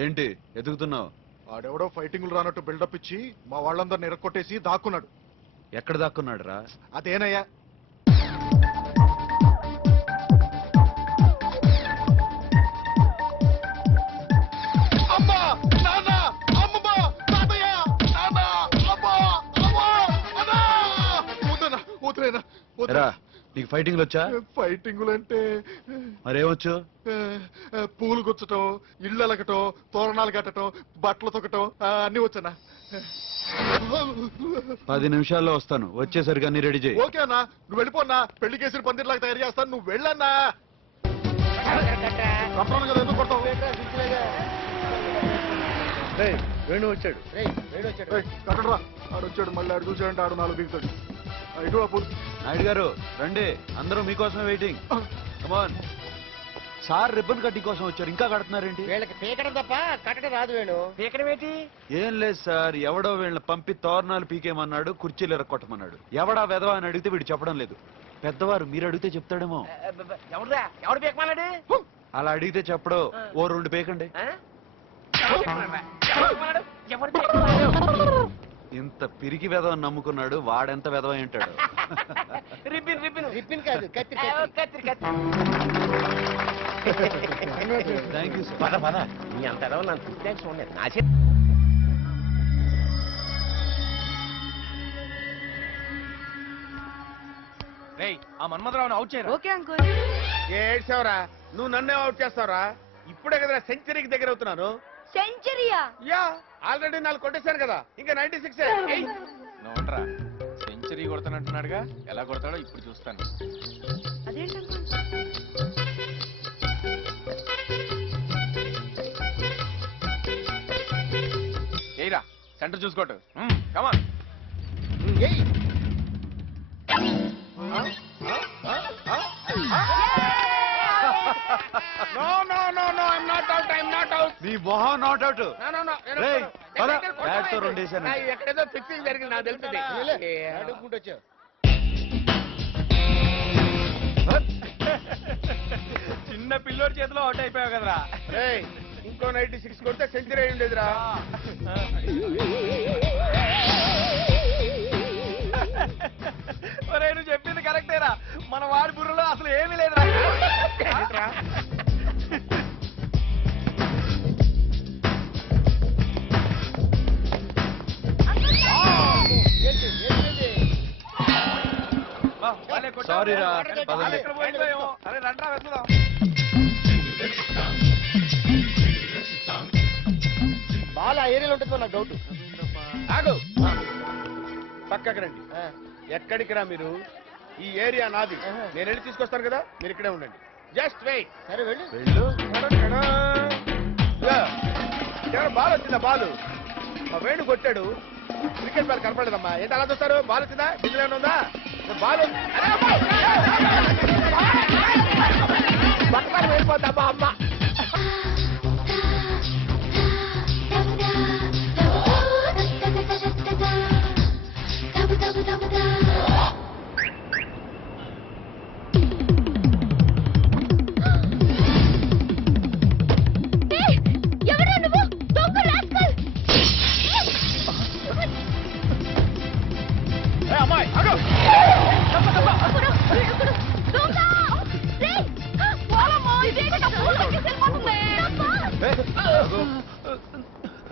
ఏంటి ఎదుగుతున్నావు? ఆడెవడో ఫైటింగ్లు రానట్టు బిల్డప్ ఇచ్చి మా వాళ్ళందరిని ఎరక్కొట్టేసి దాక్కున్నాడు. ఎక్కడ దాక్కున్నాడు రా? అదేనయ్యా. నీకు ఫైటింగ్లు వచ్చా? ఫైటింగులు అంటే మరేమొచ్చు? పూలు గుచ్చటం, ఇళ్ళు అలగటం, తోరణాలు కట్టడం, బట్టలు తొక్కటం అన్ని వచ్చానా? 10 నిమిషాల్లో వస్తాను. వచ్చేసరికి అన్ని రెడీ చేయి. ఓకే అన్నా, నువ్వు వెళ్ళిపోన్నా. పెళ్లి కేసులు పందిర్లాగా తయారు చేస్తాను, నువ్వు వెళ్ళన్నా. రమ్మను కదా, ఎందుకు కొడతావు? వేణు వచ్చాడు. కట్టడరా, ఆడు వచ్చాడు. మళ్ళీ ఆడు చూసాడంటే ఆడు 4 బీగుతాడు. ఇటు అప్పుడు నాయుడు గారు రండి, అందరూ మీకోసమే వెయిటింగ్. కమాన్. సార్ రిబ్బన్ కట్టింగ్ కోసం వచ్చారు, ఇంకా కడుతున్నారేంటి? వీళ్ళకి పీకడం తప్ప కట్టడం రాదు. వేణు పీకడం ఏంటి? ఏం లేదు సార్, ఎవడో వీళ్ళని పంపి తోరణాలు పీకేమన్నాడు, కుర్చీలు ఎరక్కొట్టమన్నాడు. ఎవడా వెధవా అని అడిగితే వీడు చెప్పడం లేదు. పెద్దవారు మీరు అడిగితే చెప్తాడేమో. ఎవడు పీకమన్నాడు? అలా అడిగితే చెప్పడు. ఓ 2 పీకండి. ఇంత పిరికి వెధవ నమ్ముకున్నాడు, వాడెంత వెధవ అంటాడు. రిబ్బిన్ కాదు, కత్తి. థ్యాంక్ యూ పద సార్. పద, మీ అంత ఎడవ నన్ను చూడడానికి చూడలేదు. నా ఆ మన్మధరావుని అవుట్ చేయరా? Okay uncle. ఏడ్చావురా, నువ్వు నన్నే అవుట్ చేస్తావురా. ఇప్పుడే కదా సెంచరీకి దగ్గర అవుతున్నాను. సెంచరీయా? యా, ఆల్రెడీ 4 కొట్టేశాను కదా, ఇంకా 96. నోట్రా, సెంచరీ కొడతానంటున్నాడుగా, ఎలా కొడతాడో ఇప్పుడు చూస్తాను. అదేంటి అంకుల్? ఏయిరా, సెంటర్ చూసుకోటు. Come on. No no no no, I'm not out, I'm not out. నీ మొహం not out. No no no, రేయ్, పద. బ్యాట్ తో 2 వేసాను. ఎక్కడేదో ఫిక్సింగ్ జరిగింది, నాకు తెలుస్తుంది. అడుగుకుంటూ వచ్చావు. చిన్న పిల్లోడి చేతిలో అవుట్ అయిపోయావు కదరా. రేయ్, ఇంకో 96 కొడితే సెంచరీ అయి ఉండేదిరా. ఒరే, నువ్వు చెప్పింది కరెక్టేరా, మన వాడి బుర్రలో అసలు ఏమీ లేదురా. సారీ రా, పదండి. అరే రండ్రా, వెళ్దాం. బాల్ ఆ ఏరియాలో ఉంటుంది, నాకు డౌట్. ఆగు, పక్కకి రండి. ఎక్కడికి రా మీరు? ఈ ఏరియా నాది, నేను వెళ్ళి తీసుకొస్తాను కదా, మీరు ఇక్కడే ఉండండి. Just wait. సరే వెళ్ళు. బాల్ వచ్చిందా? బాలు మా వేణు కొట్టాడు. క్రికెట్ బాల్ కనపడలేదమ్మా. ఏంటి అలా చూస్తారు? బాల్ వచ్చిందా? డిజిల్ ఏమైనా ఉందా? బాల్ పక్కన వెళ్ళిపోతామ్మా అమ్మ.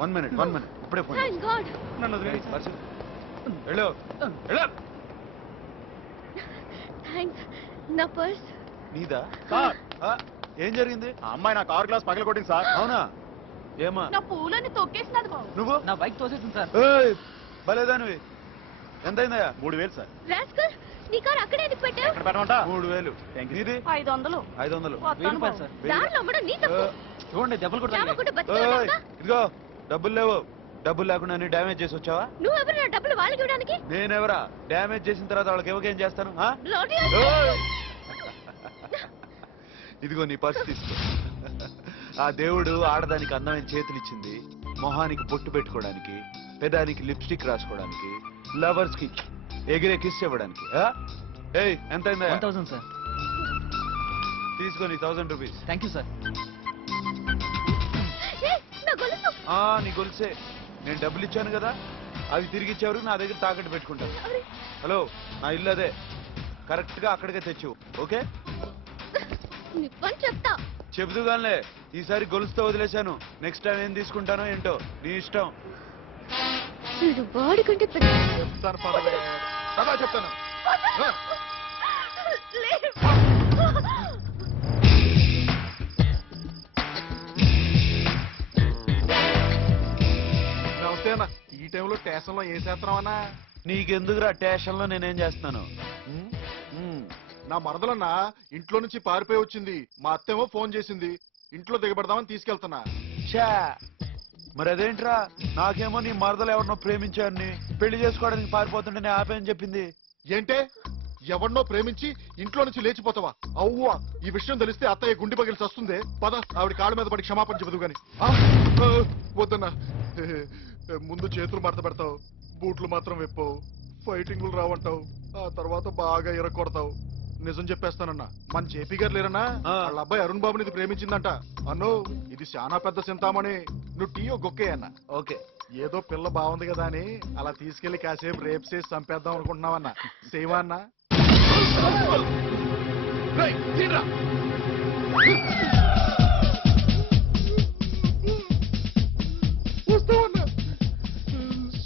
వన్ మినిట్ ఇప్పుడే ఫోన్. నన్ను వెళ్ళు. నా పర్స్ నీదా? సార్, ఏం జరిగింది? ఆ అమ్మాయి నా కార్ గ్లాస్ పగలగొట్టింది సార్. అవునా? ఏమా? నా పూలని తొక్కేసినది బాబు. నువ్వు? నా బైక్ తోసేసింది సార్. భలేదానివి. ఎంతైందయ్యా? 3000 సార్. రాస్కల్, నీ కార్ అక్కడే ఎందుకు పెట్టావు? ఎక్కడ పెట్టమంటా? 3000. నీది? 500. 500. వస్తాను సార్. దారిలో అమ్మడం నీ తప్పు. చూడండి, దెబ్బలు చావకుండా బతికేవాళ్ళంతా? ఇదిగో డబ్బులు లేవు. డబ్బులు లేకుండా డైమేజ్ చేసి వచ్చావా? నువ్వెవరు నా డబ్బులు వాళ్ళకి ఇవ్వడానికి? నేనెవరా? డ్యామేజ్ చేసిన తర్వాత వాళ్ళకి ఇవ్వకేం చేస్తాను? బ్లడీ ఇదిగో నీ పర్స్ తీసుకో. ఆ దేవుడు ఆడదానికి అందమైన చేతులు ఇచ్చింది, మొహానికి బొట్టు పెట్టుకోవడానికి, పెదానికి లిప్స్టిక్ రాసుకోవడానికి, లవర్స్ కి ఎగిరే కిస్ ఇవ్వడానికి. ఏయ్, ఎంత అయిందా? 1000 సార్. తీసుకో నీ 1000 రూపీస్. Thank you sir. నా నీ గొలుసే. నేను డబ్బులు ఇచ్చాను కదా, అవి తిరిగి ఇచ్చేవరకు నా దగ్గర తాకట్టు పెట్టుకుంటాను. హలో, నా ఇల్లు అదే, కరెక్ట్ గా అక్కడికే తెచ్చు. ఓకే, నీ పని చెప్తా. చెబుతుగానే ఈసారి గొలుసుతో వదిలేశాను. నెక్స్ట్ టైం ఏం తీసుకుంటానో ఏంటో నీ ఇష్టం. వీడు వాడి కంటే పెద్ద. చెప్తాను పదవే, కదా చెప్తాను. ఆ. నమస్తే అన్న. ఈ టైంలో స్టేషన్ లో ఏం చేస్తున్నాం అన్నా? నీకెందుకురా స్టేషన్ లో నేనేం చేస్తున్నాను? నా మరదలన్న ఇంట్లో నుంచి పారిపోయి వచ్చింది. మా అత్తేమో ఫోన్ చేసింది, ఇంట్లో దిగబడదామని తీసుకెళ్తున్నా. ఛా, మరి అదేంట్రా, నాకేమో నీ మరదలు ఎవరినో ప్రేమించాన్ని పెళ్లి చేసుకోవడానికి పారిపోతుంటే నేను ఆపేయని చెప్పింది. ఏంటే, ఎవరినో ప్రేమించి ఇంట్లో నుంచి లేచిపోతావా? అవ్వా, ఈ విషయం తెలిస్తే అత్తయ్య గుండె పగిలి వస్తుంది. పద, ఆవిడ కాళ్ళ మీద పడి క్షమాపణ చెబుదు గాని. వద్దన్నా, ముందు చేతులు మడత పెడతావు, బూట్లు మాత్రం విప్పవు, ఫైటింగులు రావంటావు, ఆ తర్వాత బాగా ఇరగొడతావు. నిజం చెప్పేస్తానన్నా, మన జేపీ గారు లేరన్నా, వాళ్ళ అబ్బాయి అరుణ్ బాబుని ఇది ప్రేమించిందంట. అన్నో, ఇది చాలా పెద్ద చింతామణి, నువ్వు టీయో గొక్కే అన్న. ఓకే, ఏదో పిల్ల బాగుంది కదా అని అలా తీసుకెళ్లి కాసేపు రేపు చేసి చంపేద్దాం అనుకుంటున్నావన్నా. సేవా అన్నా?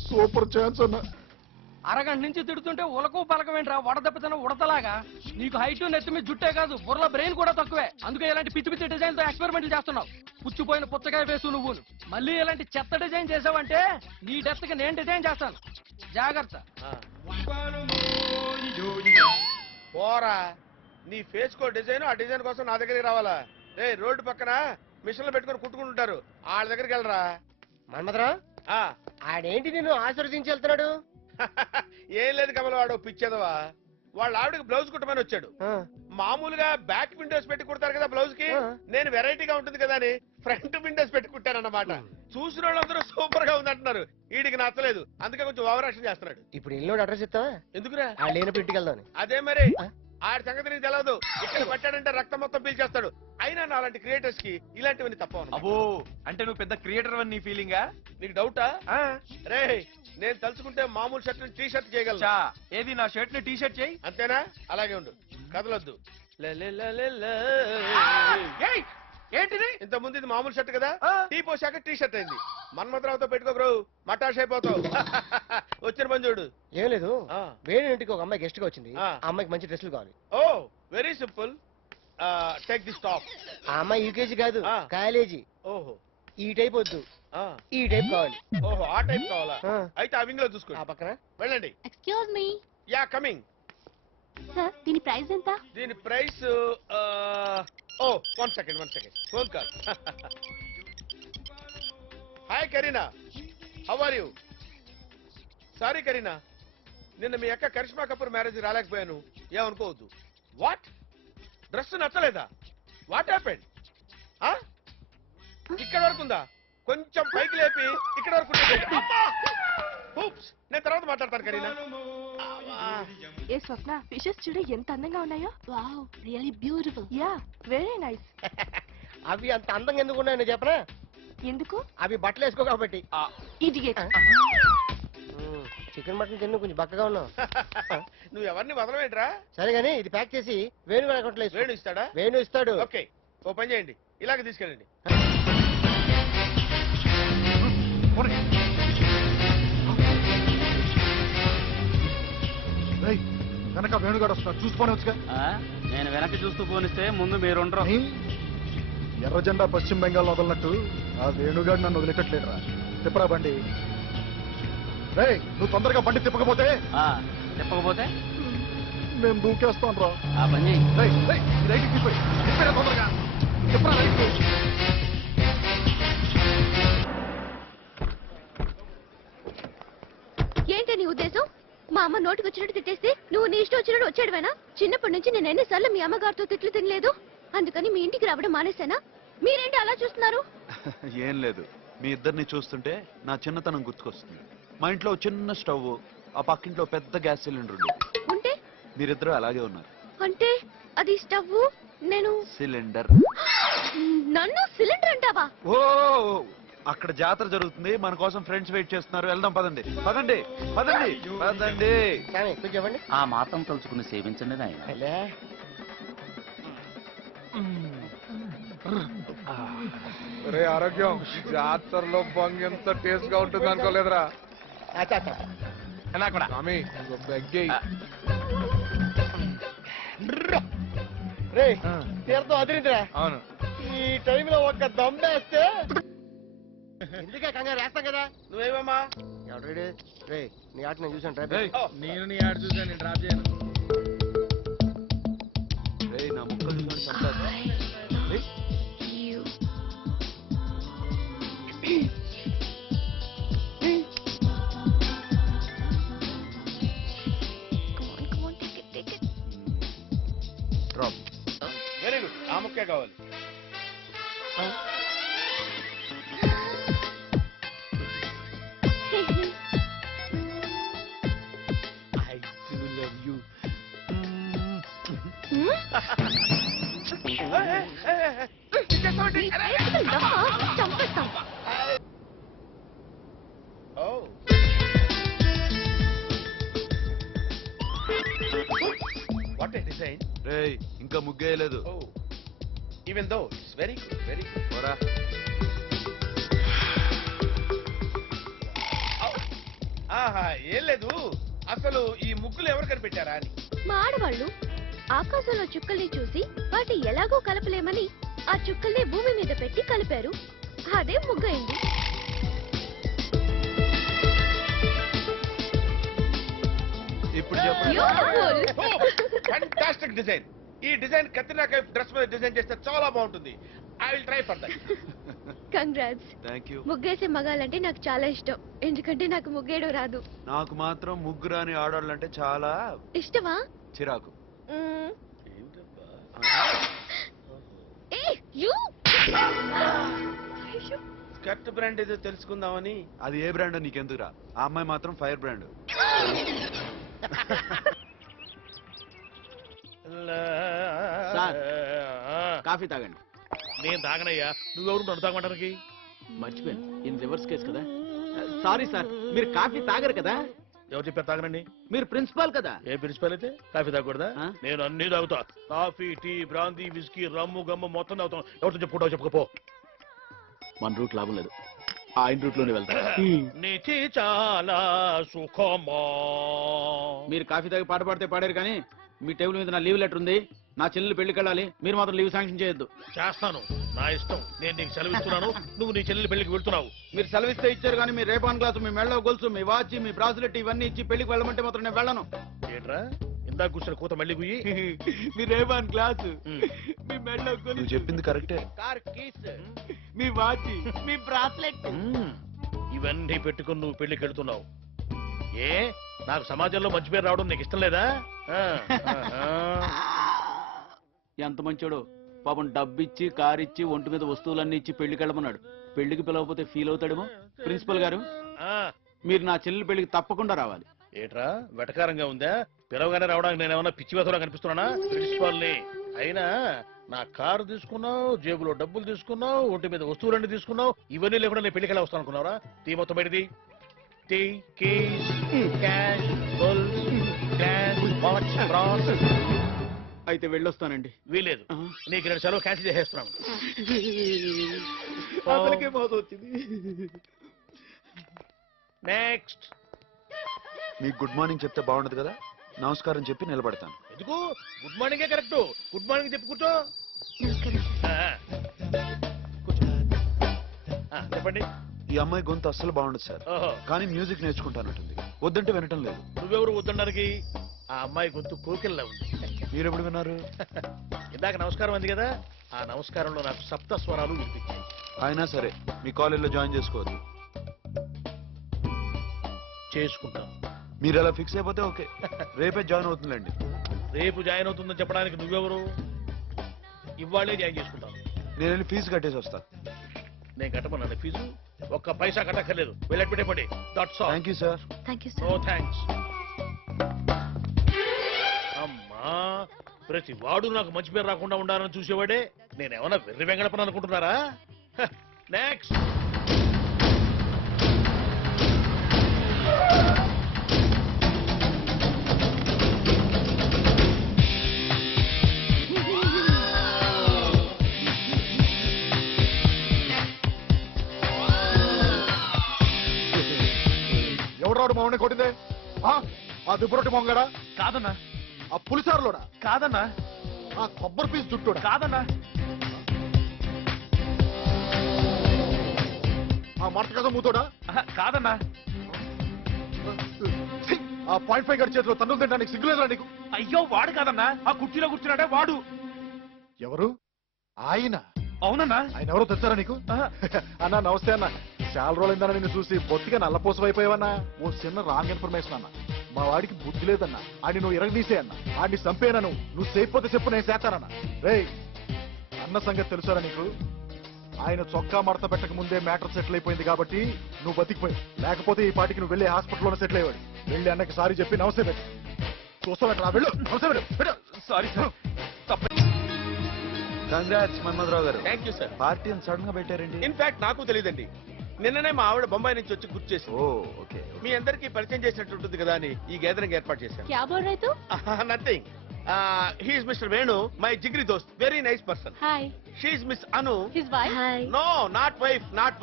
సూపర్ ఛాన్స్ అన్నా. అరగంట నుంచి తిడుతుంటే ఉలకు పలకమేంట్రా వడదెబ్బతిన ఉడతలాగా. నీకు హైట్ నెత్తి మీద జుట్టే కాదు, బుర్రలో బ్రెయిన్ కూడా తక్కువే. అందుకే ఇలాంటి పిచ్చి పిచ్చి డిజైన్ తో ఎక్స్పెరిమెంట్లు చేస్తున్నావు. పుచ్చిపోయిన పుచ్చకాయ వేసు నువ్వు. మళ్ళీ ఇలాంటి చెత్త డిజైన్ చేసావంటే నీ డెత్ కి నేను డిజైన్ చేస్తాను, జాగ్రత్త. పోరా, నీ ఫేస్ కో డిజైన్, ఆ డిజైన్ కోసం నా దగ్గరికి రావాలా? రే, రోడ్డు పక్కన మిషన్లు పెట్టుకొని కుట్టుకుంటుంటారు, వాళ్ళ దగ్గరికి వెళ్ళరా. మన్మధరావు, ఆడేంటి నిన్ను ఆశీర్వదించి వెళ్తున్నాడు? ఏం లేదు కమల, వాడు పిచ్చేదవా. వాళ్ళ ఆవిడకి బ్లౌజ్ కుట్టమని వచ్చాడు. మామూలుగా బ్యాక్ విండోస్ పెట్టి కుడతారు కదా బ్లౌజ్ కి, నేను వెరైటీగా ఉంటుంది కదా అని ఫ్రంట్ విండోస్ పెట్టి కుట్టానన్నమాట. చూసిన వాళ్ళందరూ సూపర్ గా ఉందంటున్నారు. వీడికి నచ్చలేదు, అందుకే కొంచెం ఓవరాక్షన్ చేస్తున్నాడు. ఇప్పుడు ఇల్లు అడ్రస్ ఇస్తావా? ఎందుకురా? ఆ లేనప్పుడు ఇంటికి వెళ్దాం. అదే మరి, ఆడి సంగతి నీకు తెలియదు. ఇక్కడ పట్టాడంటే రక్తం మొత్తం పీల్చేస్తాడు. అయినా నా అలాంటి క్రియేటర్స్ కి ఇలాంటివన్నీ తప్ప. అబ్బో, అంటే నువ్వు పెద్ద క్రియేటర్ అని నీ ఫీలింగా? నీకు డౌటా? రే, నేను తలుచుకుంటే మామూలు షర్ట్ టీ షర్ట్ చేయగలను. ఏది, నా షర్ట్ ని టీ షర్ట్ చేయి. అంతేనా? అలాగే ఉండు, కదలొద్దు. ఏంటిది? ఇంత ముందు ఇది మామూలు షర్ట్ కదా, టీ పోసాక టీ షర్ట్ అయింది. మన్మథరావుతో పెట్టుకో బ్రో, మటాష్ అయిపోతావు. వచ్చిన పని చూడు. ఏం లేదు, వేరే ఇంటికి ఒక అమ్మాయి గెస్ట్ గా వచ్చింది. ఆ అమ్మాయికి మంచి డ్రెస్సులు కావాలి. ఓ, very simple. Take this top. ఆ అమ్మాయి యూకేజీ కాదు, కాలేజీ. ఓహో, ఈ టైప్ వద్దు, ఈ టైప్ కావాలి. ఓహో, ఆ టైప్ కావాలా? అయితే ఆ వింగ్ లో చూసుకోండి. ఆ పక్కన వెళ్ళండి. Excuse me yeah, coming. Sir, దీని ప్రైస్ ఎంత? దీని price, oh, one second phone call. Hi Kareena, how are you? Sorry Kareena, నిన్న మీ అక్క కరిష్మా కపూర్ మ్యారేజ్ రాలేకపోయాను, ఏమనుకోవద్దు. వాట్? డ్రెస్ నచ్చలేదా? What happened? ఇక్కడ వరకు ఉందా? కొంచెం పైకి లేపి ఇక్కడ వరకు నేను తర్వాత మాట్లాడతాను కరీనా. ఏ స్వప్న, ఫిషెస్ చూడు ఎంత అందంగా ఉన్నాయో. Wow, really beautiful. Yeah, very nice. అవి అంత అందంగా ఎందుకు ఉన్నాయని చెప్పనా? ఎందుకు? అవి బట్టలు వేసుకో కాబట్టి. ఇడియట్. చికెన్ మటన్ తిన్ను, కొంచెం బక్కగా ఉన్నావు. నువ్వు ఎవరిని వదలవేంట్రా? సరే గానీ ఇది ప్యాక్ చేసి వేణు అకౌంట్లో వేసుకో. వేణు ఇస్తాడా? వేణు ఇస్తాడు. ఓకే, ఓ పని చేయండి, ఇలాగ తీసుకెళ్ళండి. వెనక వేణుగాడు వస్తున్నా, చూసుకొని వచ్చుగా. నేను వెనక్కి చూస్తూ పోనిస్తే ముందు మీరుండరు. ఎర్ర జెండా పశ్చిమ బెంగాల్ వదలనట్టు ఆ వేణుగాడు నన్ను వదిలేటట్లేదురా. తిప్పరా బండి. రే, నువ్వు తొందరగా బండి తిప్పకపోతే నేను దూకేస్తాను రా. ఆ పని రైట్ తిప్పాయి, తొందరగా తిప్పరా రైట్. ఏంటి నీ ఉద్దేశం? మా అమ్మ నోటికి వచ్చినట్టు తిట్టేస్తే నువ్వు నీ ఇష్టం వచ్చినట్టు వచ్చాడువేనా? చిన్నప్పటి నుంచి నేను ఎన్నిసార్లు మీ అమ్మగారితో తిట్లు తినలేదు, అందుకని మీ ఇంటికి రావడం మానేశానా? మీరేంటి అలా చూస్తున్నారు? ఏం లేదు, మీ ఇద్దరిని చూస్తుంటే నా చిన్నతనం గుర్తుకొస్తుంది. మా ఇంట్లో చిన్న స్టవ్, ఆ పక్కింట్లో పెద్ద గ్యాస్ సిలిండర్ ఉంటే మీరిద్దరూ అలాగే ఉన్నారు. అంటే అది స్టవ్, నేను సిలిండర్. నన్ను సిలిండర్ అంటావా? ఓ, అక్కడ జాతర జరుగుతుంది, మన కోసం ఫ్రెండ్స్ వెయిట్ చేస్తున్నారు. వెళ్దాం పదండి పదండి పదండి పదండి. కానీ కొంచెం ఇవ్వండి. ఆ మాత్రం తలుచుకుని సేవించండి నాయన. అలా రే ఆరోగ్యం జాతరలో బంగ్ ఎంత టేస్ట్ గా ఉంటుంది అనుకోలేదురా. అచ్చా అచ్చా. నా కూడా స్వామి బెగ్గే రే తీర్థం అదిరిందిరా. అవును. ఈ టైంలో ఒక్క దమ్ వేస్తే ఎందుకే కంగారు వేస్తాం కదా. నువ్వేమమ్మా? ఎవడు రే నీ ఆట నేను చూసాను ట్రై. నేను నీ యాడ్ చూసాను, నేను డ్రాప్ చేయను. రేయ్, నా ముక్కలు చూసుకొని చంపేస్తా. రేయ్, డ్రాప్. వెరీ గుడ్, ఆ ముక్కే కావాలి. I do love you. చంపేస్తాం. Oh. What a design. రేయ్, ఇంకా ముగ్గేయలేదు. Oh. Even though it's very good, very good. పోరా. ఆహా, ఏం లేదు, అసలు ఈ ముగ్గులు ఎవరు కనిపెట్టారా అని. మా ఆడవాళ్ళు ఆకాశంలో చుక్కల్ని చూసి వాటి ఎలాగో కలపలేమని ఆ చుక్కల్ని భూమి మీద పెట్టి కలిపారు. అదే ముగ్గైంది. ఇప్పుడు చెప్పండి. Fantastic design. ఈ డిజైన్ కత్రినా కైఫ్ డ్రెస్ మీద డిజైన్ చేస్తే చాలా బాగుంటుంది. I will try for that. Congrats. Thank you. ముగ్గేసే మగాలంటే నాకు చాలా ఇష్టం, ఎందుకంటే నాకు ముగ్గేయడం రాదు. నాకు మాత్రం ముగ్గురాని ఆడవాళ్ళంటే చాలా ఇష్టమా? చిరాకు. మ్మ్. ఏయ్, you! అయ్యో. స్కర్ట్ బ్రాండ్ ఏదో తెలుసుకుందామని. అది ఏ బ్రాండ్ నీకెందుకురా? ఆ అమ్మాయి మాత్రం ఫైర్ బ్రాండ్. సార్, కాఫీ తాగండి. నేను తాగనయ్యా, నువ్వెవరు నన్ను తాగమంటానికి? మర్చిపోయాను, ఇన్ రివర్స్ కేసు కదా. సారీ సార్, మీరు కాఫీ తాగరు కదా. ఎవరు చెప్పారు తాగనండి? మీరు ప్రిన్సిపాల్ కదా. ఏ ప్రిన్సిపల్ అయితే కాఫీ తాగకూడదా? ఆ? నేను అన్ని తాగుతా. కాఫీ, టీ, బ్రాందీ, విస్కీ, రమ్ము, గమ్ము మొత్తం తాగుతాను. ఎవరితో చెప్పుకుంటావు చెప్పుకోపో. మన రూట్ లాభం లేదు, ఆయన రూట్ లోనే వెళ్తా. నీతి చాలా సుఖమా. మీరు కాఫీ తాగి పాట పాడితే పాడారు కానీ మీ టేబుల్ మీద నా లీవ్ లెటర్ ఉంది. నా చెల్లెలు పెళ్లికి వెళ్ళాలి, మీరు మాత్రం లీవ్ శాంక్షన్ చేయొద్దు. చేస్తాను, నా ఇష్టం. నేను నీకు సెలవిస్తున్నాను, నువ్వు నీ చెల్లెలి పెళ్లికి వెళ్తున్నావు. మీరు సెలవిస్తే ఇచ్చారు కానీ మీ రేపాన్ గ్లాసు, మీ మెళ్ళ గొలుసు, మీ వాచ్, మీ బ్రాస్లెట్ ఇవన్నీ ఇచ్చి పెళ్లికి వెళ్ళమంటే మాత్రం నేను వెళ్ళను. ఏంట్రా ఇందాక కూర్చొని కూత మళ్ళీ గుయ్యి. మీ రేపాన్ గ్లాసు, మీ మెళ్ళ నువ్వు గొలుసు, చెప్పింది కరెక్టే. కార్ కీస్, మీ వాచ్, మీ బ్రాస్లెట్. ఇవన్నీ పెట్టుకుని నువ్వు పెళ్లికి వెళ్తున్నావు. ఏ నాకు సమాజంలో మంచి పేరు రావడం నీకు ఇష్టం లేదా? ఎంత మంచోడు పాపం, డబ్బిచ్చి కారిచ్చి ఒంటి మీద వస్తువులన్నీ ఇచ్చి పెళ్లికి వెళ్ళమన్నాడు. పెళ్లికి పిలవకపోతే ఫీల్ అవుతాడేమో. ప్రిన్సిపల్ గారు, మీరు నా చెల్లెలు పెళ్లికి తప్పకుండా రావాలి. ఏట్రా వెటకారంగా ఉందా? పిలవగానే రావడానికి నేను ఏమన్నా పిచ్చి వేతలో కనిపిస్తున్నానా? ప్రిన్సిపాల్ ని. అయినా నా కారు తీసుకున్నావు, జేబులో డబ్బులు తీసుకున్నావు, ఒంటి మీద వస్తువులన్నీ తీసుకున్నావు. ఇవన్నీ లేకుండా నేను పెళ్లికి వస్తాను అనుకున్నావురా? తీ మొత్తం బయటిది. Tea, keys, cash, gold, cash, watch, brass. అయితే వెళ్ళొస్తానండి. వీలేదు, నీకు నేను సెలవు క్యాన్సిల్ చేసేస్తున్నాను. అతనికే మోసం వచ్చింది. నెక్స్ట్. మీకు గుడ్ మార్నింగ్ చెప్తే బాగుండదు కదా? నమస్కారం చెప్పి నిలబడతాను. ఎందుకు? గుడ్ మార్నింగే కరెక్ట్. గుడ్ మార్నింగ్ చెప్పి కూర్చో. చెప్పండి. ఈ అమ్మాయి గొంతు అస్సలు బాగుండదు సార్, ఓహో, కానీ మ్యూజిక్ నేర్చుకుంటానంటుంది. వద్దంటే వినటం లేదు. నువ్వెవరు వద్దన్నానికి? ఆ అమ్మాయి గొంతు కోకిల్లా ఉంది. మీరెప్పుడు విన్నారు? ఇందాక నమస్కారం అంది కదా, ఆ నమస్కారంలో నాకు సప్త స్వరాలు వినిపించాయి. అయినా సరే మీ కాలేజీలో జాయిన్ చేసుకోవద్దు. చేసుకుంటాం. మీరు అలా ఫిక్స్ అయిపోతే ఓకే, రేపే జాయిన్ అవుతుందండి. రేపు జాయిన్ అవుతుందని చెప్పడానికి నువ్వెవరు? ఇవాళే జాయిన్ చేసుకుంటాను. నేను వెళ్ళి ఫీజు కట్టేసి వస్తా. నేను కట్టమన్నాను ఫీజు, ఒక్క పైసా కట్టక్కర్లేదు. వెళ్ళి పెట్టేపండి. That's all. Thank you sir. Thank you no sir. Thanks. అమ్మా, ప్రతి వాడు నాకు మంచి పేరు రాకుండా ఉండాలని చూసేవాడే. నేనేమన్నా వెర్రి వెంగళపని అనుకుంటున్నారా? నెక్స్ట్. ఎవడాడు మామని కొట్టిందే? ఆ దుబ్బరొట్టి మొంగడా? కాదన్నా, ఆ పులిసారులోడా? కాదన్నా, ఆ కొబ్బరి పీస్ జుట్టుడా? కాదన్నా, ఆ మట్ట కథ మూతోడా? కాదన్నా. ఛీ! ఆ .5 గడి చేతిలో తన్నులు తింటానికి సిగ్గులేదా నీకు? అయ్యో వాడు కాదన్నా, ఆ కుర్చీలో కూర్చున్నాడే వాడు. ఎవరు? ఆయన? అవునన్నా. ఆయన ఎవరో తెచ్చారా నీకు? అన్నా నమస్తే అన్న. చాలా రోజులైందన్న నిన్ను చూసి బొత్తిగా నల్లపోసం అయిపోయావన్నా. ఓ చిన్న రాంగ్ ఇన్ఫర్మేషన్ అన్న. మా వాడికి బుద్ధి లేదన్నా. ఆడిని నువ్వు ఇరగదీసే అన్న. ఆడిని చంపేనా నువ్వు సేఫ్పోతే చెప్పు, నేను చేస్తానన్నా. రేయ్ అన్న సంగతి తెలుసారా నీకు? ఆయన చొక్కా మడత పెట్టక ముందే మ్యాటర్ సెటిల్ అయిపోయింది కాబట్టి నువ్వు బతికిపోయి, లేకపోతే ఈ పాటికి నువ్వు వెళ్ళి హాస్పిటల్లోనే సెటిల్ అయ్యాడు. వెళ్ళి అన్నకి సారీ చెప్పి నమస్తే పెట్టు. చూస్తావు వెళ్ళు, నమస్తే పెట్టు. Sorry sir. కంగ్రాట్స్ మన్మథరావు గారు. Thank you sir. పార్టీ అని సడన్ గా పెట్టారండి? ఇన్ఫాక్ట్ నాకు తెలియదండి. నిన్ననే మా ఆవిడ బొంబాయి నుంచి వచ్చి గుర్తు చేసి ఓ ఓకే. మీ అందరికీ పరిచయం చేసినట్టు ఉంటుంది కదా అని ఈ గ్యాదరింగ్ ఏర్పాటు చేశాను. क्या बोल रहे तू? Nothing. He's mister Venu, my జిగ్రీ దోస్త్, very nice person. Hi. She's miss Anu. His wife? Hi. No, not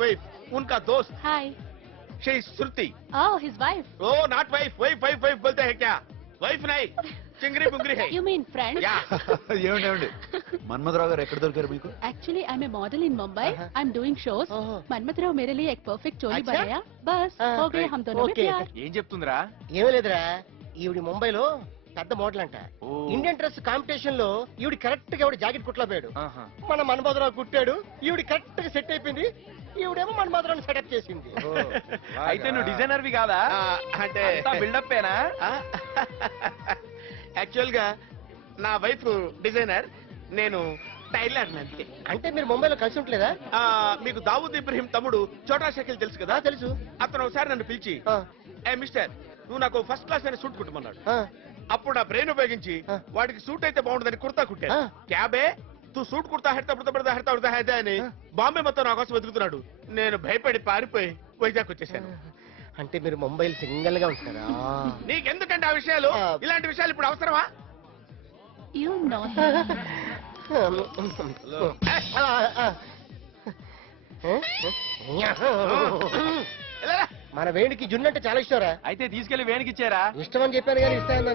wife. उनका दोस्त. Hi. She is Shruti. Oh, his wife. Oh, not wife. Wife बोलते हैं क्या? Wife नहीं. चिंगरी बुंगरी है. You mean friend? Yeah. ఏమండి మన్మథరావు గారు ఎక్కడ దొరికారు మీకు? Actually, I'm a model in Mumbai. I'm doing shows. मनमथराव मेरे लिए एक परफेक्ट जोड़ी बनाया. बस हो गए हम दोनों में प्यार. ఏం చెప్తుందిరా? ఏమీ లేదురా, ఈవిడి ముంబైలో పెద్ద మోడల్ అంట. ఇండియన్ డ్రెస్ కాంపిటీషన్ లో ఈవిడి కరెక్ట్ గా జాకెట్ కుట్లపోయాడు. మన మన్మథరావు కుట్టాడు, ఈవిడి కరెక్ట్ గా సెట్ అయిపోయింది. ఈవిడేమో మన్మథరావు సెటప్ చేసింది. అయితే నువ్వు డిజైనర్వి కాదా? అంటే బిల్డప్ ఏనా? యాక్చువల్ గా నా వైఫ్ డిజైనర్, నేను టైలర్ అంతే. అంటే మీరు ముంబైలో కలిసి ఉంటలేదా? మీకు దావూద్ ఇబ్రహీం తమ్ముడు చోటా షకీల్ తెలుసు కదా? తెలుసు. అతను ఒకసారి నన్ను పిలిచి, ఏ మిస్టర్ నువ్వు నాకు ఫస్ట్ క్లాస్ అయిన సూట్ కుట్టమన్నాడు. అప్పుడు నా బ్రెయిన్ ఉపయోగించి వాడికి సూట్ అయితే బాగుంటుందని కుర్తా కుట్టాను. క్యాబే తూ సూట్ కుర్తా హెడతా అని బాంబే మొత్తం నా కోసం వెతుకుతున్నాడు. నేను భయపడి పారిపోయి వైజాగ్ వచ్చేసాను. అంటే మీరు ముంబైలో సింగిల్ గా ఉంటారా? నీకెందుకంటే ఆ విషయాలు, ఇలాంటి విషయాలు ఇప్పుడు అవసరమా? You know. మన వేడికి జున్ను అంటే చాలా ఇష్టంరా. అయితే తీసుకెళ్లి వేణికి ఇచ్చారా? ఇష్టం అని చెప్పాను కానీ ఇస్తాను.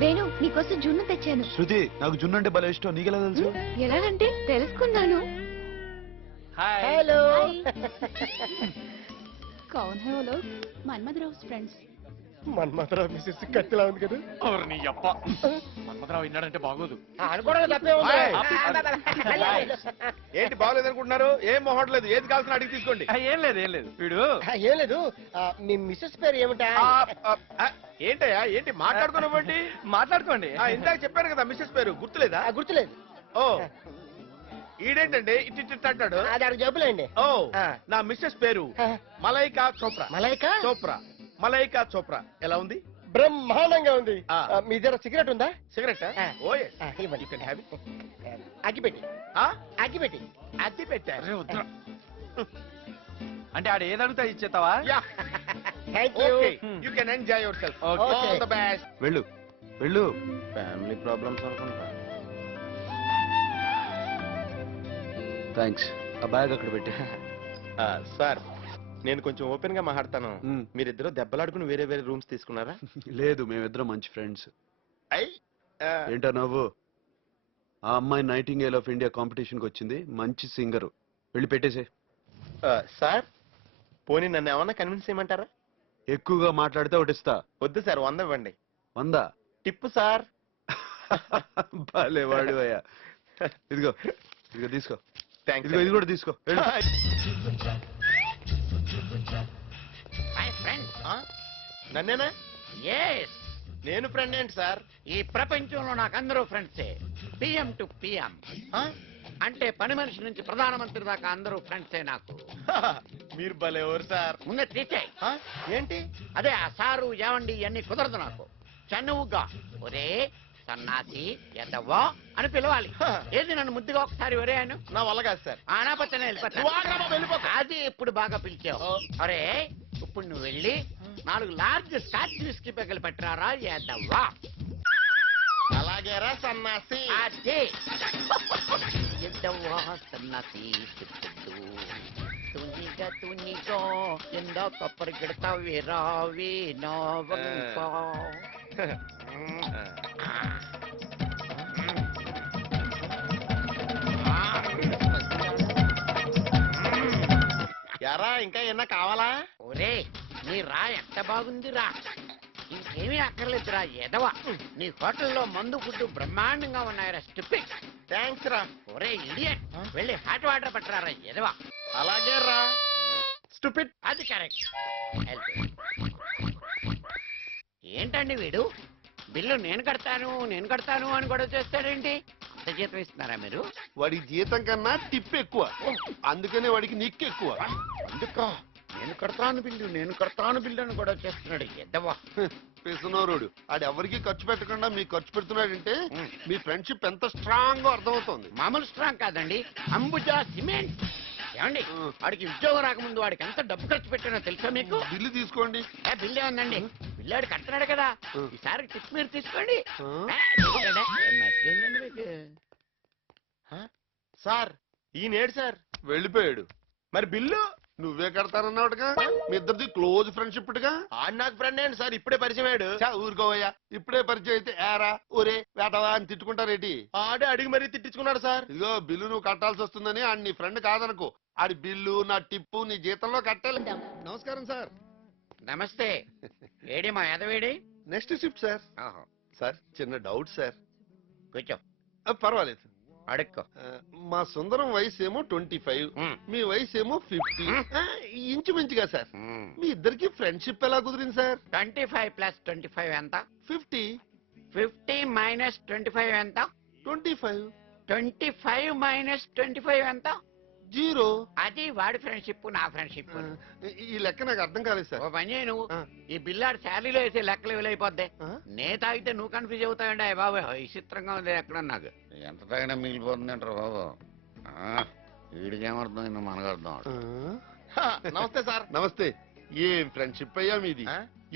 వేణు నీకోసం జున్ను తెచ్చాను. శృతి, నాకు జున్ను అంటే భలే ఇష్టం. నీకెలా తెలుసు? ఎలాగంటే తెలుసుకున్నాను. హాయ్. హలో. कौन है वो लोग? मनमथराव फ्रेंड्स. మన్మథరావు మిస్సెస్ కత్తిలా ఉంది కదా. నీ అప్ప మన్మథరావు విన్నాడంటే బాగోదు. అనుకోవడం తప్పే ఉంది. ఏంటి బాగోలేదనుకుంటున్నారు? ఏం మొహం లేదు, ఏది కావాల్సిన అడిగి తీసుకోండి. ఏం లేదు వీడు. ఏం లేదు, మీ మిస్సెస్ పేరు ఏమిటా? ఏంటయ్యా, ఏంటి మాట్లాడుకున్నావండి? మాట్లాడుకోండి. ఇందాక చెప్పాను కదా మిస్సెస్ పేరు, గుర్తులేదా? గుర్తులేదు. ఓ ఈడేంటండి ఇట్టి అంటాడు? అది అక్కడ జబ్బులేండి. ఓ నా మిస్సెస్ పేరు మలైకా చోప్రా. మలైకా చోప్రా. మలైకా చోప్రా ఎలా ఉంది? బ్రహ్మాండంగా ఉంది. మీ దగ్గర సిగరెట్ ఉందా? సిగరెట్? ఓ ఇవ్వండి. You can have it. అగ్గిపెట్టి. అగ్గిపెట్టి. అగ్గి పెట్టారు. అంటే ఆడ ఏది అడుగుతా ఇచ్చేస్తావా? Thank you. Okay you can enjoy yourself. All the best. వెళ్ళు వెళ్ళు. ఫ్యామిలీ ప్రాబ్లమ్స్ అనుకుంటా. థ్యాంక్స్. ఆ బ్యాగ్ అక్కడ పెట్టి. సార్ నేను కొంచెం ఓపెన్ గా మాట్లాడతాను. మీరిద్దరు దెబ్బలాడుకుని వేరే వేరే రూమ్స్ తీసుకున్నారా? లేదు, మేమిద్దరం మంచి ఫ్రెండ్స్. అయ్ ఏంటో నవ్వు? ఆ అమ్మాయి నైటింగేల్ ఆఫ్ ఇండియా కాంపిటీషన్ కి వచ్చింది. మంచి సింగర్. వెళ్ళి పెట్టేసే. సార్ పోనీ నన్ను ఏమన్నా కన్విన్స్ చేయమంటారా? ఎక్కువగా మాట్లాడితే ఒకటిస్తా. వద్దు సార్, 100 ఇవ్వండి. 100 టిప్పు సార్. భలే వాడు అయ్యా. ఇదిగో ఇదిగో తీసుకో. థ్యాంక్స్. ఇదిగో ఇది కూడా తీసుకో. నన్నేనా? నేను ఫ్రెండ్ ఏంటి సార్? ఈ ప్రపంచంలో నాకు అందరూ ఫ్రెండ్సే. పిఎం టు పిఎం అంటే పని మనిషి నుంచి ప్రధానమంత్రి దాకా అందరూ ఫ్రెండ్సే నాకు. మీరు భలే ఎవరు సార్? ముందే తీసేయ్. ఏంటి? అదే ఆ సారు ఏమండి ఇవన్నీ కుదరదు నాకు. చనువుగా ఒరే సన్నాసి ఎదవ్వా అని పిలవాలి. ఏది నన్ను ముద్దుగా ఒకసారి ఒరే అను. నా వల్ల కాదు సార్. ఆనాపత్తనే వెళ్ళిపోతా. అది ఇప్పుడు బాగా పిలిచావు. అరే ఇప్పుడు నువ్వు వెళ్ళి 4 లార్జ్ స్కాచ్ విస్కీ పెగ్గలు పట్టిరారా ఎదవ్వా. అలాగేరా సన్నాసి. అదే ఎదవ్వా సన్నాసి. తునిగా ఎందా కప్పర్ గిడతావే రావే నావంపా. ఎరా ఇంకా ఏమన్నా కావాలా? ఒరే నీ రా ఎంత బాగుందిరా. ఇంకేమీ అక్కర్లేదురా ఎదవా. నీ హోటల్లో మందు ఫుడ్ బ్రహ్మాండంగా ఉన్నాయిరా. స్టూపిడ్. థ్యాంక్స్ రా. ఒరే ఇడియట్ వెళ్ళి హాట్ వాటర్ పట్టరారా ఎదవా. అలాగే రా. స్టూపిడ్. అది కరెక్ట్. ఏంటండి వీడు బిల్లు నేను కడతాను అని గొడవ చేస్తాడేంటి? అంత జీతం ఇస్తున్నారా మీరు? వాడి జీతం కన్నా టిప్ ఎక్కువ, అందుకనే వాడికి నిక్కు ఎక్కువ. అందుకా నేను కడతాను బిల్లు అని గొడవ చేస్తున్నాడు ఎద్దవా. పిసనోరుడు ఆడెవరికి ఖర్చు పెట్టకుండా మీకు ఖర్చు పెడుతున్నాడంటే మీ ఫ్రెండ్షిప్ ఎంత స్ట్రాంగ్ గా అర్థమవుతుంది. మామూలు స్ట్రాంగ్ కాదండి, అంబుజా సిమెంట్. ఏమండి వాడికి ఉద్యోగం రాకముందు వాడికి ఎంత డబ్బు ఖర్చు పెట్టానో తెలుసా మీకు? బిల్లు తీసుకోండి. బిల్లు ఏముందండి, బిల్లాడు కడుతున్నాడు కదా, ఈసారి టిప్ మీరు తీసుకోండి. నచ్చిందండి మీకు? సార్ ఈయనేడు సార్. వెళ్ళిపోయాడు. మరి బిల్లు నువ్వే కడతానన్నావుగా. మీ ఇద్దరిది క్లోజ్ ఫ్రెండ్షిప్ గా. ఆడు నాకు ఫ్రెండ్ ఏంటి సార్, ఇప్పుడే పరిచయం అయ్యాడు. ఊరుకోవయ్యా, ఇప్పుడే పరిచయం అయితే ఏరా ఒరే వేటవా అని తిట్టుకుంటారేటి? ఆడే అడిగి మరీ తిట్టించుకున్నాడు సార్. ఇదిగో బిల్లు నువ్వు కట్టాల్సి వస్తుందని ఆడి నీ ఫ్రెండ్ కాదనుకో. ఆడి బిల్లు నా టిప్పు నీ జీతంలో కట్టాలి. నమస్కారం సార్. నమస్తే. ఏడి మా ఎదవేడి? Next shift sir. సార్ చిన్న డౌట్ సార్. కూర్చో. పర్వాలేదు అడుక్కో. మా సుందరం వయసు ఏమో 25, మీ వయసు ఏమో 50. ఇంచుమించుగా సార్. మీ ఇద్దరికి ఫ్రెండ్షిప్ ఎలా కుదిరింది సార్? 25 + 25 ఎంత? 50. 50 - 25 ఎంత? 25. 25 - 25 ఎంత? 0. అది వాడి ఫ్రెండ్షిప్ నా ఫ్రెండ్షిప్. ఈ లెక్క నాకు అర్థం కాలేదు సార్. ఓ పని చేయి నువ్వు, ఈ బిల్లాడు శాలీలో వేసే లెక్కలు విలైపోద్ది. నే తాగితే నువ్వు కన్ఫ్యూజ్ అవుతాయండి. బాబు విచిత్రంగా ఉంది ఎక్కడ నాకు. ఎంత తాగినా మిగిలిపోతుంది అంటారు బాబు. వీడికి ఏమర్థమైందో మనకు అర్థం. నమస్తే సార్. నమస్తే. ఏం ఫ్రెండ్షిప్ అయ్యా మీది?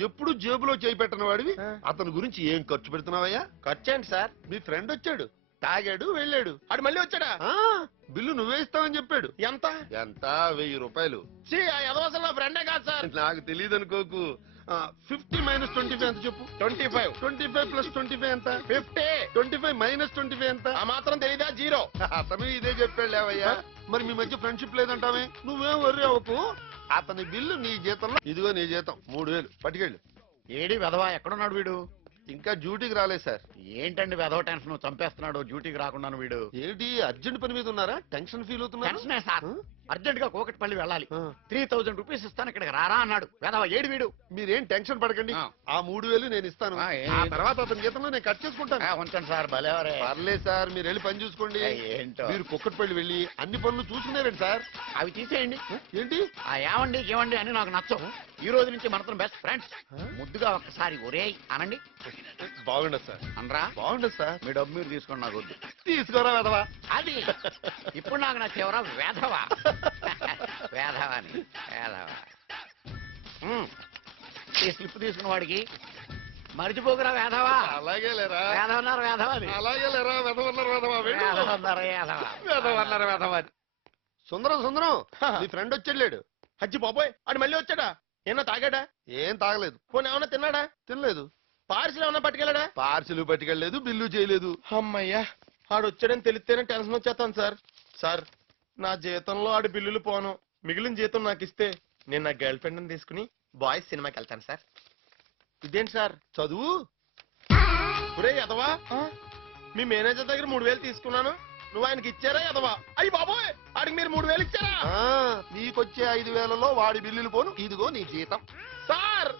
ఎప్పుడు జేబులో చేయి పెట్టిన వాడివి అతని గురించి ఏం ఖర్చు పెడుతున్నావయ్యా? ఖర్చు ఏంటి సార్? మీ ఫ్రెండ్ వచ్చాడు, తాగాడు, వెళ్ళాడు. ఆడు మళ్ళీ వచ్చాడా? బిల్లు నువ్వే ఇస్తావని చెప్పాడు. ఎంత? ఎంత? 1000 రూపాయలు. అసలు నా ఫ్రెండే కాదు సార్. నాకు తెలియదు అనుకోకు. 50 - 25 ఎంత చెప్పు? 25. 25 + 25 ఎంత? 50. 25 - 25 ఎంత? ఆ మాత్రం తెలీదా? 0. అతను ఇదే చెప్పాడు లేవయ్యా. మరి మీ మధ్య ఫ్రెండ్షిప్ లేదంటావే. నువ్వేం వర్రీ అవ్వకు. అతని బిల్లు నీ జీతంలో. ఇదిగో నీ జీతం 3000 పట్టుకెళ్ళు. ఏడి వెధవా ఎక్కడున్నాడు వీడు? ఇంకా డ్యూటీకి రాలేదు సార్. ఏంటండి వెధవ టెన్షన్ చంపేస్తున్నాడు డ్యూటీకి రాకుండా వీడు? ఏంటి అర్జెంట్ పని మీద ఉన్నారా? టెన్షన్ ఫీల్ అవుతున్నారు? టెన్షనే సార్. అర్జెంట్ గా కోకట్పల్లి వెళ్ళాలి. 3000 రూపీస్ ఇస్తాను, ఇక్కడికి రారా అన్నాడు. వెధవ ఏడు వీడు. మీరేం టెన్షన్ పడకండి. ఆ 3000 నేను ఇస్తాను. ఆ తర్వాత అతని జీతంలో నేను కట్ చేసుకుంటాను. ఉంచండి సార్. భలేవరే. పర్లేదు సార్, మీరు వెళ్ళి పని చూసుకోండి. ఏంటో మీరు కుక్కట్పల్లి వెళ్ళి అన్ని పనులు చూసుకున్నారండి సార్. అవి తీసేయండి. ఏంటి? ఏమండి అని నాకు నచ్చవు. ఈ రోజు నుంచి మనతో బెస్ట్ ఫ్రెండ్స్. ముద్దుగా ఒక్కసారి ఒరే అనండి. బాగుండదు సార్. అనరా? బాగుండదు సార్. మీ డబ్బు మీరు తీసుకోండి, నాకు వద్దు. తీసుకోరా వెధవా. అది ఇప్పుడు నాకు నచ్చేవరా వేధవా. వేధవాని వేధవా. ఈ స్లిప్ తీసుకున్న వాడికి మరిచిపోకురా వేధవా. అలాగే లేరా? వేధవన్నారు వేధవాది. అలాగే లేరా? వెధవన్నారు వేధవా. వేధవన్నారు వేధవా. సుందరం నీ ఫ్రెండ్ వచ్చాడు. అజ్జి బాబోయ్, ఆడు మళ్ళీ వచ్చాడా? ఏమన్నా తాగాడా? ఏం తాగలేదు. పోనీ ఏమన్నా తిన్నాడా? తినలేదు. పార్సిల్ ఏమన్నా పట్టుకెళ్ళాడా? పార్సిల్ పట్టుకెళ్ళలేదు, బిల్లు చేయలేదు. అమ్మయ్యా, ఆడు వచ్చాడని తెలిస్తేనే టెన్షన్ వచ్చేస్తాను సార్. సార్ నా జీతంలో ఆడు బిల్లులు పోను, మిగిలిన జీతం నాకు ఇస్తే నేను నా గర్ల్ ఫ్రెండ్ తీసుకుని బాయ్స్ సినిమాకి వెళ్తాను సార్. ఇదేంటి సార్? చదువు. ఒరే ఎదవా, మీ మేనేజర్ దగ్గర 3000 తీసుకున్నాను, నువ్వు ఆయనకి ఇచ్చారా ఎదవా? అయ్యి బాబోయ్, ఆడికి మీరు 3000 ఇచ్చారా? నీకొచ్చే 5000లో వాడి బిల్లులు పోను. ఇదిగో నీ జీతం. సార్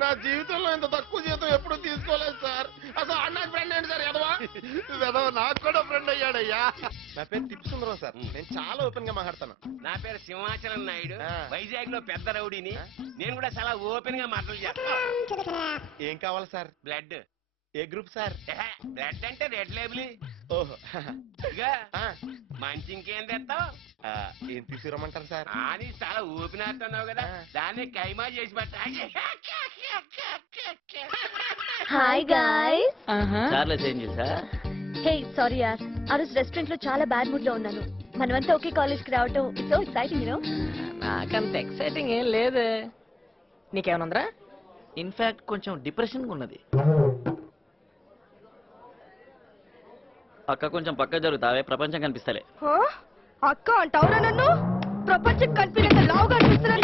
నా జీవితంలో ఇంత తక్కువ జీతం ఎప్పుడు తీసుకోలేదు సార్. అసలు అన్న ఫ్రెండ్ ఏంటి సార్ ఎదవా? నాకు కూడా ఫ్రెండ్ అయ్యాడయ్యా. నా పేరు తిప్పుసుందరం సార్. నేను చాలా ఓపెన్ గా మాట్లాడతాను. నా పేరు సింహాచలం నాయుడు. వైజాగ్ లో పెద్ద రౌడీని. నేను కూడా చాలా ఓపెన్ గా మాట్లాడతాను. ఏం కావాలి సార్? బ్లడ్. ఏ గ్రూప్ సార్? రెడ్ అంటే రెడ్ లేబుల్. ఓహో. ఇక మంచి ఇంకేం తెస్తావు? ఏం తీసుకురమ్మంటారు సార్? అని చాలా ఊపినేస్తున్నావు కదా, దాన్ని కైమా చేసి పెట్ట. Hi guys. చార్లే చేంజ్ సార్. హే సారీ యార్, ఆ రోజు రెస్టారెంట్ లో చాలా బ్యాడ్ మూడ్ లో ఉన్నాను. మనమంతా ఒకే కాలేజ్ కి రావటం సో ఎక్సైటింగ్ యూనో. నాకంత ఎక్సైటింగ్ ఏం లేదు. నీకేమనుందిరా? ఇన్ఫాక్ట్ కొంచెం డిప్రెషన్ ఉన్నది. అక్క కొంచెం పక్క జరుగుతావే, ప్రపంచం కనిపిస్తలే. అక్క అంటావురా నన్ను? ప్రపంచం కనిపించే లావుగా అనిపిస్తున్నా.